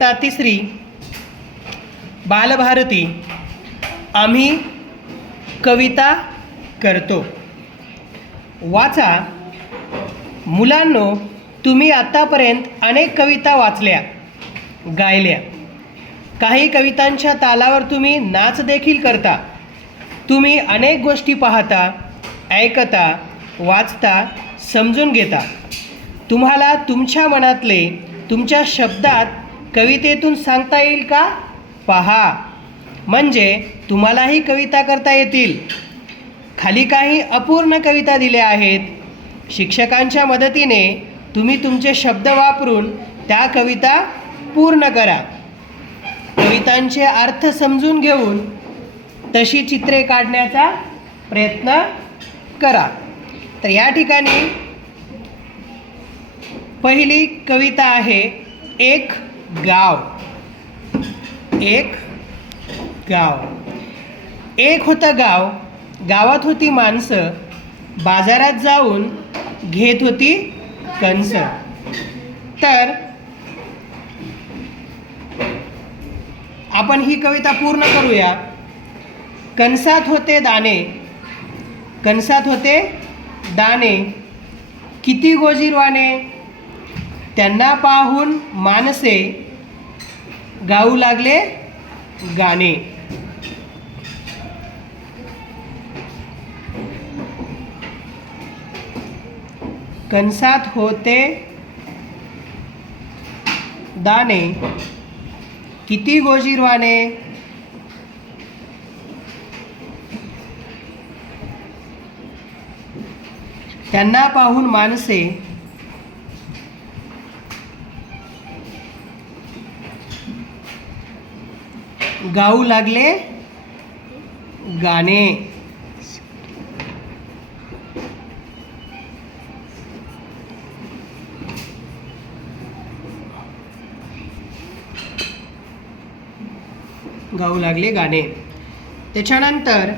ता तिसरी बालभारती आम्ही कविता करतो. वाचा. मुलांनो तुम्ही आत्तापर्यंत अनेक कविता वाचल्या गायल्या. काही कवितांच्या तालावर तुम्ही नाच देखील करता. तुम्ही अनेक गोष्टी पाहता ऐकता वाचता समजून घेता. तुम्हाला तुमच्या मनातले तुमच्या शब्दात कवितेतून सांगता येईल का? पहा. म्हणजे तुम्हालाही कविता करता येतील. खाली काही अपूर्ण कविता दिल्या आहेत. शिक्षकांच्या मदतीने तुम्ही तुमचे शब्द वापरून त्या कविता पूर्ण करा. कवितांचे अर्थ समजून घेऊन तशी चित्रे काढण्याचा प्रयत्न करा. तर या ठिकाणी पहिली कविता आहे एक गाव. एक गाव. एक होतं गाव. गावात होती माणसं. बाजारात जाऊन घेत होती कणस तर आपण ही कविता पूर्ण करूया. कणसात होते दाणे. कणसात होते दाणे. किती गोजीरवाने त्यांना पाहून मानसे गाऊ लागले गाणे. कंसात होते दाणे. किती गोजीरवाने त्यांना पाहून माणसे गाऊ लागले. गाणे. गाऊ लागले गाणे. त्याच्यानंतर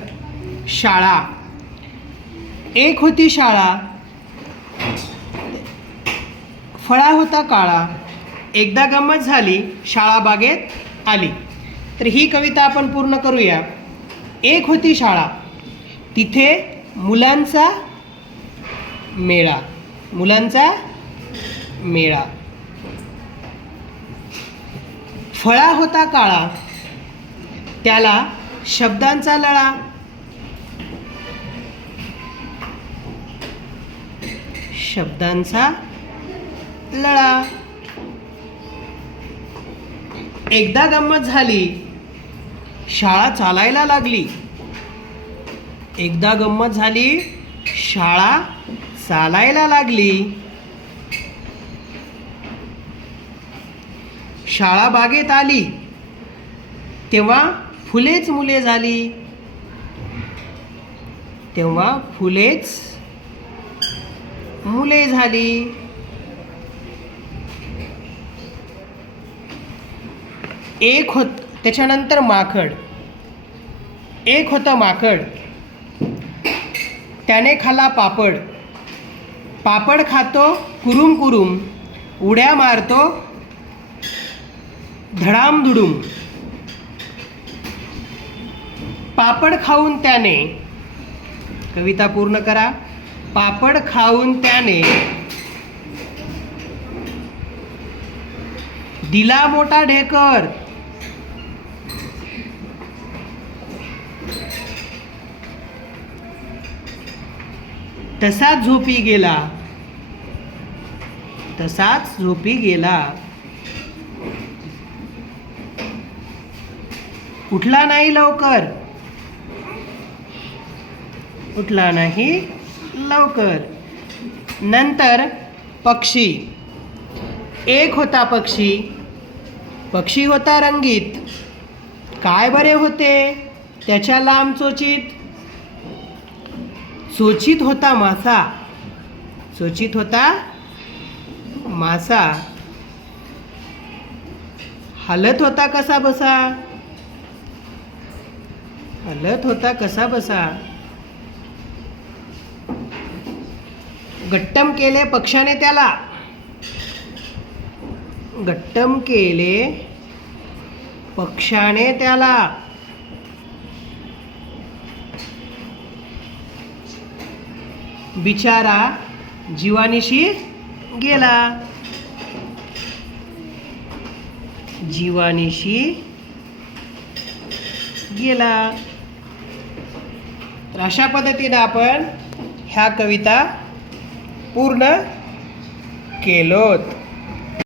शाळा. एक होती शाळा. फळा होता काळा. एकदा गंमत झाली शाळा बागेत आली. तर ही कविता आपण पूर्ण करूया. एक होती शाळा. तिथे मुलांचा मेळा. मुलांचा मेळा. फळा होता काळा. त्याला शब्दांचा लळा. शब्दांचा लळा. एकदा गंमत झाली. शाळा चालायला लागली. एकदा गंमत झाली शाळा चालायला लागली. शाळा बागेत आली. तेव्हा फुलेच मुले झाली. तेव्हा फुलेच मुले झाली. एक होत त्याच्यानंतर माकड एक होतं माकड त्याने खाला पापड. पापड खातो कुरुम कुरुम. उड्या मारतो धडाम धुडूम. पापड खाऊन त्याने कविता पूर्ण करा. पापड खाऊन त्याने दिला मोठा ढेकर. तसाच झोपी गेला. तसाच झोपी गेला. उठला नाही लवकर. उठला नाही लवकर. नंतर पक्षी. एक होता पक्षी. पक्षी होता रंगीत. काय बरे होते? त्याच्या लांब सोचित होता मासा. सोचित होता मासा. हलत होता कसा बसा? हलत होता कसा बसा? गट्टम केले पक्षाने त्याला. गट्टम केले पक्षाने त्याला. बिचारा जीवानिशी गेला. जीवानिशी गेला. तर अशा पद्धतीनं आपण ह्या कविता पूर्ण केलोत.